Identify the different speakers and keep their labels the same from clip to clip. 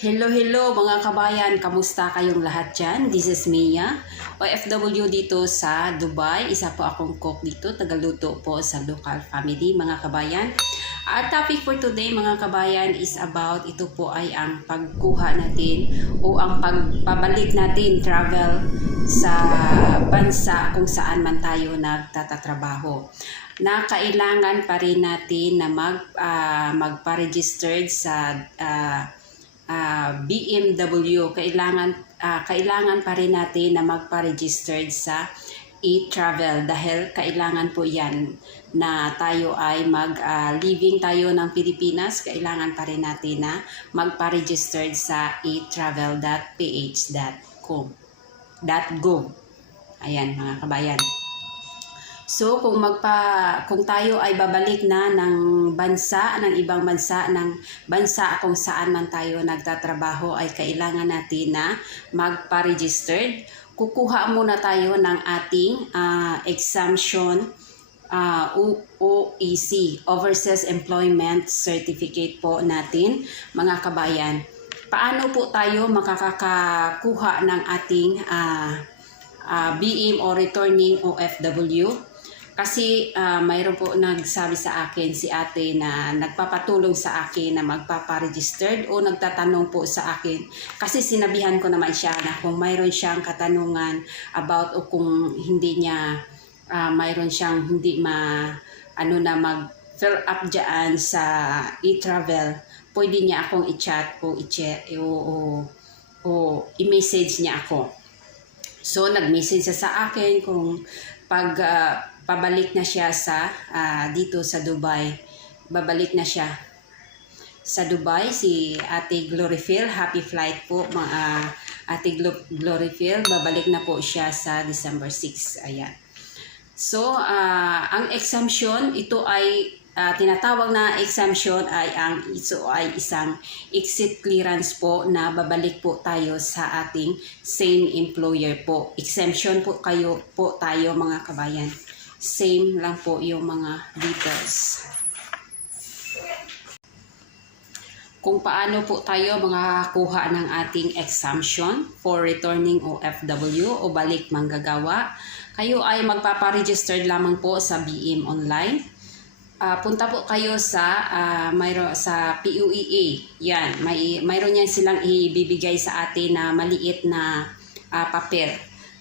Speaker 1: Hello, hello mga kabayan. Kamusta kayong lahat dyan? This is Mia, OFW dito sa Dubai. Isa po akong cook dito, tagaluto po sa local family mga kabayan. Our topic for today mga kabayan is about ito po ay ang pagkuha natin o ang pagpabalik natin travel sa bansa kung saan man tayo nagtatatrabaho na kailangan pa rin natin na mag ah, magpa-registered sa ah, ah, BMW, kailangan ah, kailangan pa rin natin na magpa-registered sa e-travel dahil kailangan po 'yan na tayo ay mag ah, leaving tayo ng Pilipinas, kailangan pa rin natin na magpa-registered sa e-travel.ph.com .gov. Ayan mga kabayan. So kung magpa kung tayo ay babalik na ng bansa ng ibang bansa ng bansa kung saan man tayo nagtatrabaho ay kailangan natin na magpa-registered. Kukuha muna tayo ng ating ah, exemption ah, O- OEC, Overseas Employment Certificate po natin, mga kabayan. Paano po tayo makakakakuha ng ating ah, ah, BM o returning OFW? Kasi ah, mayroon po nagsabi sa akin si ate na nagpapatulong sa akin na magpaparegistered o nagtatanong po sa akin. Kasi sinabihan ko naman siya na kung mayroon siyang katanungan about o kung hindi niya ah, mayroon siyang hindi ma ano na mag fill up dyan sa e-travel, pwede niya akong i-chat o i-chat o, o, o i-message niya ako. So, nag-message siya sa akin kung pag ah, pabalik na siya sa ah, dito sa Dubai, babalik na siya sa Dubai si Ate Gloryfield. Happy flight po mga Ate Glo- Gloryfield. Babalik na po siya sa December 6. Ayan. So, ah, ang exemption, ito ay ah, tinatawag na exemption ay ang ito ay isang exit clearance po na babalik po tayo sa ating same employer po. Exemption po kayo po tayo mga kabayan. Same lang po yung mga details. Kung paano po tayo makakakuha ng ating exemption for returning OFW o balik manggagawa, kayo ay magpaparegistered lamang po sa BM Online. Ah, punta po kayo sa ah, mayro sa PUEA. Yan, may mayroon yan silang ibibigay sa atin na maliit na ah, papel.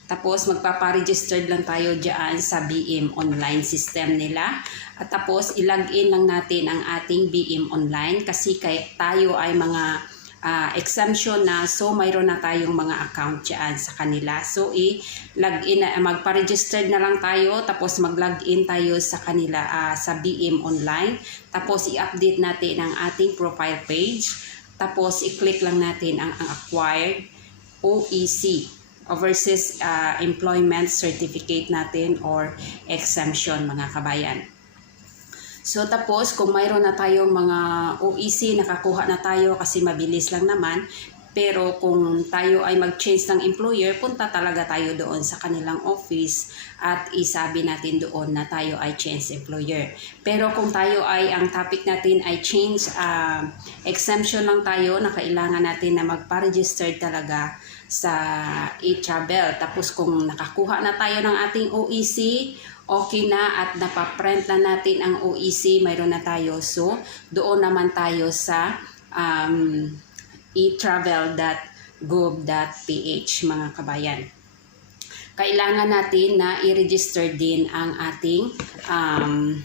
Speaker 1: Tapos magpaparegistered lang tayo diyan sa BM online system nila. At tapos ilagin lang natin ang ating BM online kasi kay tayo ay mga ah, exemption na so mayroon na tayong mga account diyan sa kanila. So i-login na magpa-registered na lang tayo tapos mag-login tayo sa kanila ah, sa BM online. Tapos i-update natin ang ating profile page. Tapos i-click lang natin ang, ang acquired OEC overseas uh, employment certificate natin or exemption mga kabayan. So tapos kung mayroon na tayong mga OEC nakakuha na tayo kasi mabilis lang naman pero kung tayo ay mag-change ng employer, punta talaga tayo doon sa kanilang office at isabi natin doon na tayo ay change employer. Pero kung tayo ay, ang topic natin ay change uh, exemption lang tayo na kailangan natin na magpa-register talaga sa e-travel. Tapos kung nakakuha na tayo ng ating OEC, okay na at napaprint na natin ang OEC, mayroon na tayo. So, doon naman tayo sa um, e-travel.gov.ph mga kabayan. Kailangan natin na i-register din ang ating um,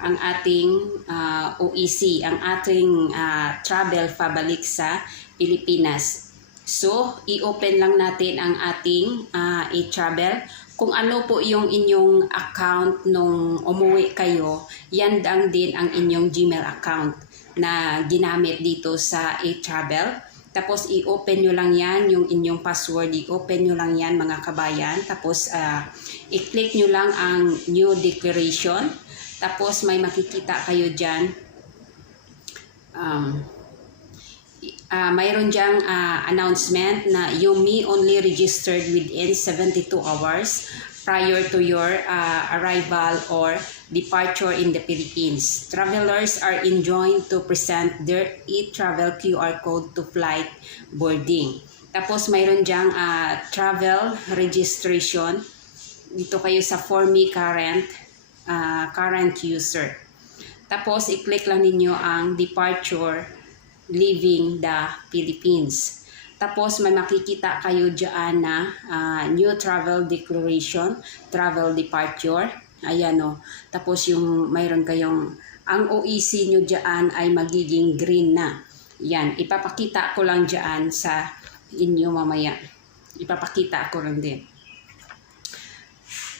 Speaker 1: ang ating uh, OEC, ang ating uh, travel pabalik sa Pilipinas. So, i-open lang natin ang ating uh, e-travel. Kung ano po yung inyong account nung umuwi kayo, yan lang din ang inyong Gmail account na ginamit dito sa e-travel. Tapos i-open nyo lang yan, yung inyong password, i-open nyo lang yan mga kabayan. Tapos uh, i-click nyo lang ang new declaration. Tapos may makikita kayo dyan. Um, uh, mayroon diyang uh, announcement na you may only registered within 72 hours prior to your uh, arrival or departure in the Philippines. Travelers are enjoined to present their e-travel QR code to flight boarding. Tapos mayroon diyang uh, travel registration. Dito kayo sa For Me Current, uh, current user. Tapos i-click lang ninyo ang departure leaving the Philippines. Tapos may makikita kayo dyan na ah, new travel declaration, travel departure. Ayan o. Tapos yung mayroon kayong, ang OEC nyo dyan ay magiging green na. Yan, ipapakita ko lang dyan sa inyo mamaya. Ipapakita ko lang din.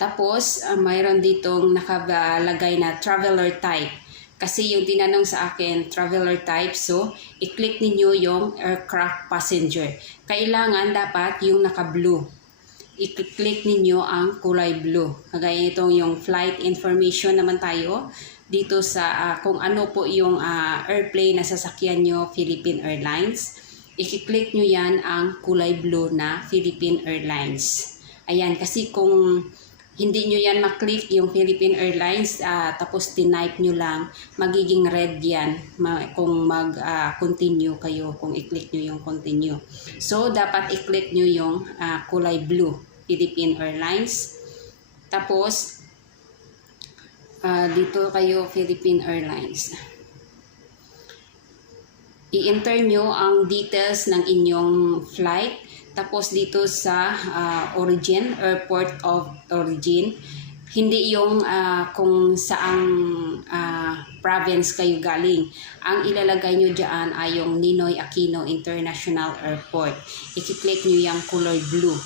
Speaker 1: Tapos, ah, mayroon ditong nakalagay na traveler type. Kasi yung tinanong sa akin, traveler type, so i-click ninyo yung aircraft passenger. Kailangan dapat yung naka-blue. I-click ninyo ang kulay blue. Kagaya nitong yung flight information naman tayo dito sa ah, kung ano po yung ah, airplane na sasakyan nyo, Philippine Airlines. I-click nyo yan ang kulay blue na Philippine Airlines. Ayan, kasi kung hindi nyo yan maklik yung Philippine Airlines ah, tapos tinype nyo lang magiging red yan ma- kung mag-continue kayo kung i-click nyo yung continue. So dapat i-click nyo yung ah, kulay blue Philippine Airlines. Tapos ah, dito kayo Philippine Airlines. I-enter nyo ang details ng inyong flight tapos dito sa ah, origin, airport of origin, hindi yung ah, kung saang ah, province kayo galing. Ang ilalagay nyo dyan ay yung Ninoy Aquino International Airport. I-click nyo yung color blue.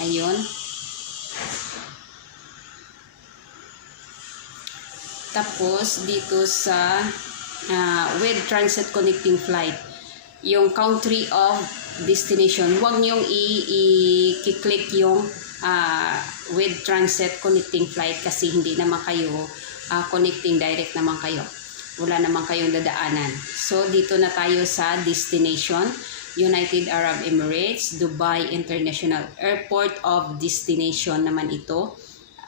Speaker 1: Ayun. Tapos dito sa ah, with transit connecting flight, yung country of destination, huwag niyong i-click yung ah, with transit connecting flight kasi hindi naman kayo ah, connecting direct naman kayo. Wala naman kayong dadaanan. So, dito na tayo sa destination. United Arab Emirates, Dubai International Airport of Destination naman ito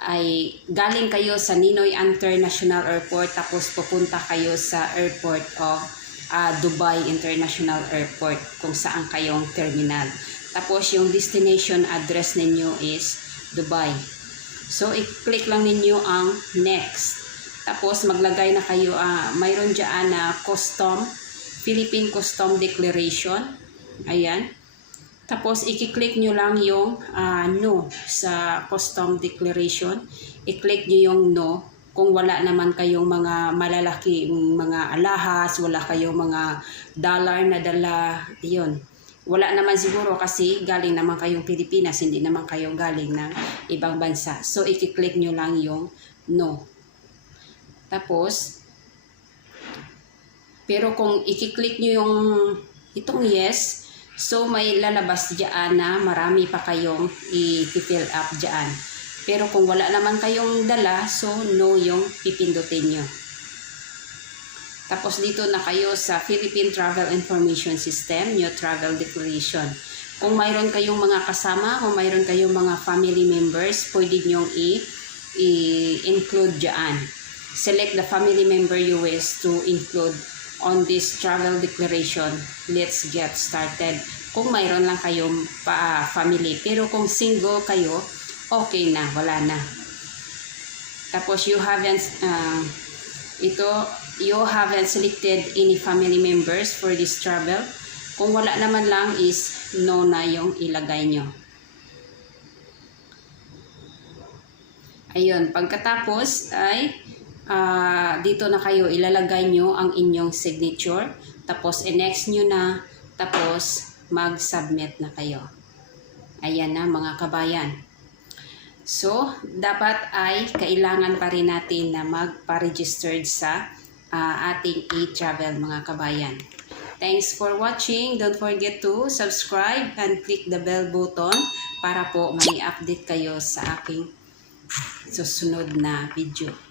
Speaker 1: ay galing kayo sa Ninoy International Airport tapos pupunta kayo sa airport of ah, Dubai International Airport kung saan kayong terminal. Tapos yung destination address ninyo is Dubai. So i-click lang ninyo ang next. Tapos maglagay na kayo, ah, mayroon dyan na custom, Philippine Custom Declaration. Ayan. Tapos, i-click nyo lang yung ah, no sa custom declaration. I-click nyo yung no kung wala naman kayong mga malalaki mga alahas, wala kayong mga dollar na dala, yun. Wala naman siguro kasi galing naman kayong Pilipinas, hindi naman kayo galing ng ibang bansa. So, i-click nyo lang yung no. Tapos, pero kung i-click nyo yung itong yes, So may lalabas diyan na marami pa kayong i-fill up diyan. Pero kung wala naman kayong dala, so no yung pipindutin nyo. Tapos dito na kayo sa Philippine Travel Information System, New Travel Declaration. Kung mayroon kayong mga kasama, kung mayroon kayong mga family members, pwede nyong i-include diyan. Select the family member you wish to include on this travel declaration, let's get started. Kung mayroon lang kayong pa family, pero kung single kayo, okay na, wala na. Tapos you haven't uh, ito you haven't selected any family members for this travel. Kung wala naman lang is no na yung ilagay nyo. Ayun, pagkatapos ay ah, dito na kayo ilalagay nyo ang inyong signature. Tapos, i-next nyo na. Tapos, mag-submit na kayo. Ayan na mga kabayan. So, dapat ay kailangan pa rin natin na magpa-registered sa ah, ating e-travel mga kabayan. Thanks for watching. Don't forget to subscribe and click the bell button para po may update kayo sa aking susunod na video.